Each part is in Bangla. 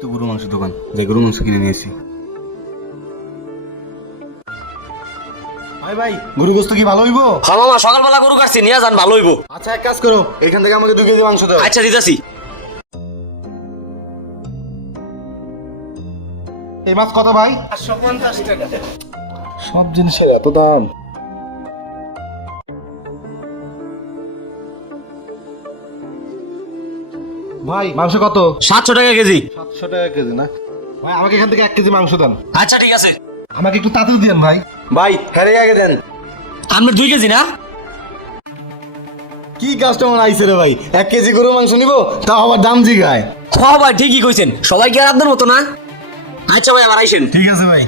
তো গরু মাংস দোকান। যাই গরু মাংস কিনে নিয়েছি ভাই ভাই গরু গোস্ত কি ভালো হইবো? হ্যাঁ মামা সকালবেলা গরু কাটছি নিয়ে যান ভালো হইব। আচ্ছা এক কাজ করো এখান থেকে আমাকে দু কেজি মাংস দাও। আচ্ছা এই মাছ কত ভাই? সব জিনিসের এত দাম। ভাই মাংস কত? সাতশো টাকা কেজি। সাতশো টাকা কেজি না? ভাই আমাকে এখান থেকে এক কেজি মাংস দেন। আচ্ছা ঠিক আছে। আমাকে একটু তাড়াতাড়ি দেন ভাই। ভাই হ্যারে আগে দেন। আপনার দুই কেজি না? কি কাস্টমার আইছে রে ভাই? এক কেজি গরু মাংস নিবো তাও আবার দাম জিগায়। হ্যাঁ ভাই ঠিকই কইছেন। সবাই কি আর আপনার মতো না? আচ্ছা ভাই আবার আইসেন। ঠিক আছে ভাই।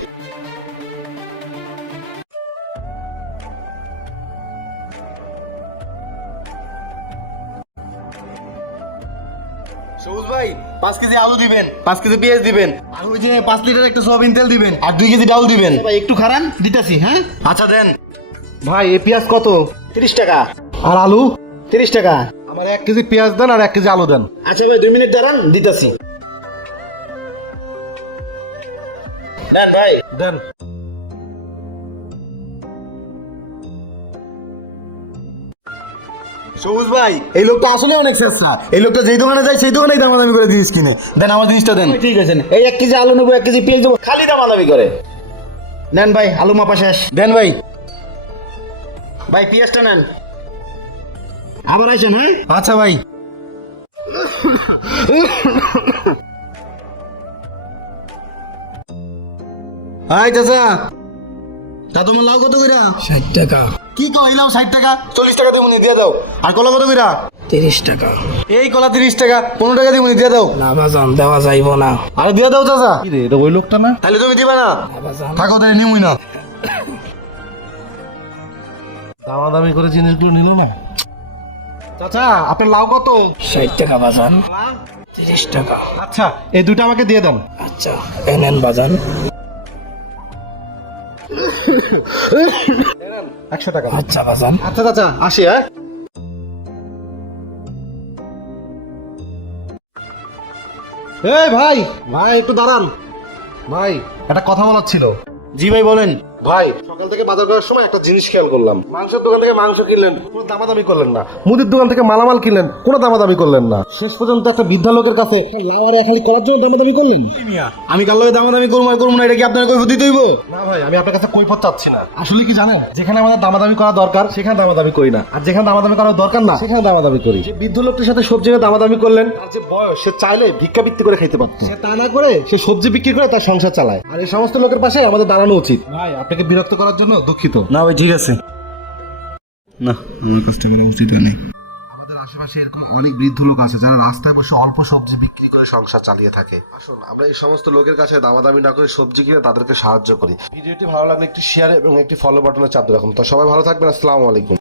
সবুজ ভাই পাঁচ কেজি আলু দিবেন। পাঁচ কেজি পেঁয়াজ দিবেন। আর ওই যে পাঁচ লিটার একটা সোয়াবিন তেল দিবেন। আর দুই কেজি ডাল দিবেন। ভাই একটু খারান দিতেছি হ্যাঁ? আচ্ছা দেন। ভাই এই পেঁয়াজ কত? তিরিশ টাকা। আর আলু? তিরিশ টাকা। আমার এক কেজি পেঁয়াজ দেন আর এক কেজি আলু দেন। আচ্ছা ভাই দুই মিনিট দাঁড়ান দিতেছি। দেন ভাই। দেন। সবুজ ভাই। এই লোকটা আসলে অনেক চেষ্টা এই লোকটা যেই দোকানে যায় সেই দোকানেই দামাদামি করে জিনিস কিনে। দেন আমার জিনিসটা দেন। ঠিক আছে এই এক কেজি আলু নেব এক কেজি পেঁয়াজ দেবো খালি দামাদামি করে। নেন ভাই আলু মাপা শেষ। দেন ভাই। ভাই পেঁয়াজটা নেন। আবার আইসেন হ্যাঁ? আচ্ছা ভাই। হাই চাচা। তা তোমার লাউ কত কইরা? ষাট টাকা। কি কইলাম ষাট টাকা। চল্লিশ টাকা দেবো দিয়ে দাও। আর কলা কত কইরা? তিরিশ টাকা। এই কলা তিরিশ টাকা পনেরো টাকা দিব দিয়ে দাও। না বাজান দেওয়া যাইব না। আরে দিয়ে দাও চাচা। কি রে এটা ওই লোকটা না? তাহলে তুমি দিবা না। থাকো তাহলে নিমুই না দামাদামি করে জিনিসগুলো নিল না? চাচা আপনার লাউ কত? ষাট টাকা বাজান। তিরিশ টাকা। আচ্ছা এই দুটো আমাকে দিয়ে দেন। আচ্ছা এনেন বাজান। একশো টাকা আচ্ছা বাজান। আচ্ছা চাচা আসি হ্যাঁ। এই ভাই ভাই একটু দাঁড়ান। ভাই একটা কথা বলার ছিল। জি ভাই বলেন। ভাই সকাল থেকে বাজার করার সময় একটা জিনিস খেয়াল করলাম। মাংসের দোকান থেকে মাংস কিনলেন। কোনো দামাদামি করলেন না। মুদির দোকান থেকে মালামাল কিনলেন। কোনো দামাদামি করলেন না। শেষ পর্যন্ত একটা বৃদ্ধা লোকের কাছে লাওয়ারে খালি করার জন্য দামাদামি করলেন? আমি কার লগে দামাদামি করব আর করব না? এটা কি আপনার কৈফত দিতে হইব? না ভাই আমি আপনার কাছে কৈফত চাচ্ছি না। আসলে কি জানেন? যেখানে আমাদের দামাদামি করা দরকার সেখানে দামাদামি করি না। আর যেখানে দামাদামি করা দরকার না সেখানে দামাদামি করি। যে বৃদ্ধ লোকটির সাথে সবজি দামাদামি করলেন আর যে বয়স সে চাইলে ভিক্ষা বৃত্তি করে খাইতে পারত। সে তা না করে সে সবজি বিক্রি করে তার সংসার চালায়। আর এই সমস্ত লোকের পাশে আমাদের দাঁড়ানো উচিত। ভাই আপনাকে বিরক্ত করার জন্য দুঃখিত। না ভাই ঠিক আছে। না আমার কষ্ট উচিত নেই। আমাদের আশেপাশে এরকম অনেক বৃদ্ধ লোক আছে যারা রাস্তায় বসে অল্প সবজি বিক্রি করে সংসার চালিয়ে থাকে। আসুন আমরা এই সমস্ত লোকের কাছে দামাদামি না করে সবজি কিনে তাদেরকে সাহায্য করি। ভিডিওটি ভালো লাগলে একটি শেয়ার এবং একটি ফলো বাটনে চাপ রাখুন। তো সবাই ভালো থাকবেন আসসালামু আলাইকুম।